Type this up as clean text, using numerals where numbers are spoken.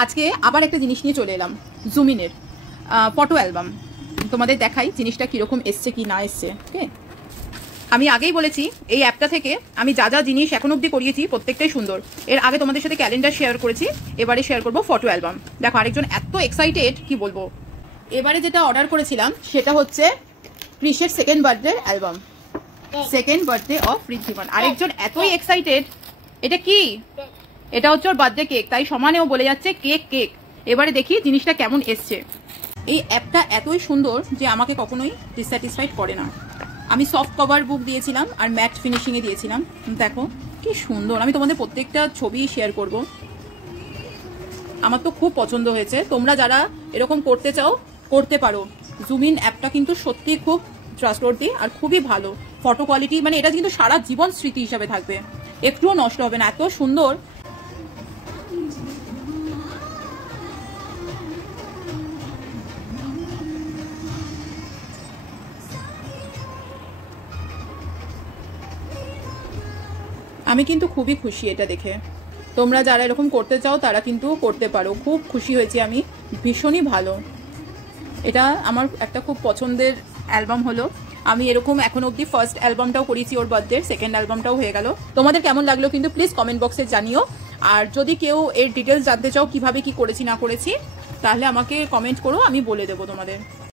আজকে আবার একটা জিনিস নিয়ে চলে এলাম, জুমিনের ফটো অ্যালবাম। তোমাদের দেখাই জিনিসটা কীরকম এসছে কি না এসছে। ওকে, আমি আগেই বলেছি এই অ্যাপটা থেকে আমি যা যা জিনিস এখন অবধি করিয়েছি প্রত্যেকটাই সুন্দর। এর আগে তোমাদের সাথে ক্যালেন্ডার শেয়ার করেছি, এবারে শেয়ার করবো ফটো অ্যালবাম। দেখো আরেকজন এত এক্সাইটেড কি বলবো। এবারে যেটা অর্ডার করেছিলাম সেটা হচ্ছে ক্রিসের second birthday album, second birthday of Riddhiman. আরেকজন এতই এক্সাইটেড, এটা কি, এটা হচ্ছে ওর বার্থডে কেক, তাই সমানেও বলে যাচ্ছে কেক কেক। এবারে দেখি জিনিসটা কেমন এসছে। এই অ্যাপটা এতই সুন্দর যে আমাকে কখনোই ডিসস্যাটিসফাইড করে না। আমি সফট কভার বুক দিয়েছিলাম আর ম্যাট ফিনিশিংয়ে দিয়েছিলাম। দেখো কি সুন্দর, আমি তোমাদের প্রত্যেকটা ছবি শেয়ার করব। আমার তো খুব পছন্দ হয়েছে। তোমরা যারা এরকম করতে চাও করতে পারো। জুমিন অ্যাপটা কিন্তু সত্যি খুব ট্রাস্টওয়ার্দি আর খুবই ভালো। ফটো কোয়ালিটি মানে এটা কিন্তু সারা জীবন স্মৃতি হিসাবে থাকবে, একটুও নষ্ট হবে না, এত সুন্দর। আমি কিন্তু খুবই খুশি এটা দেখে। তোমরা যারা এরকম করতে চাও তারা কিন্তু করতে পারো। খুব খুশি হয়েছি আমি, ভীষণই ভালো। এটা আমার একটা খুব পছন্দের অ্যালবাম হলো। আমি এরকম এখন অবধি ফার্স্ট অ্যালবামটাও করেছি ওর বার্থডে, সেকেন্ড অ্যালবামটাও হয়ে গেল। তোমাদের কেমন লাগলো কিন্তু প্লিজ কমেন্ট বক্সে জানিও। আর যদি কেউ এর ডিটেলস জানতে চাও কিভাবে কি করেছি না করেছি, তাহলে আমাকে কমেন্ট করো, আমি বলে দেবো তোমাদের।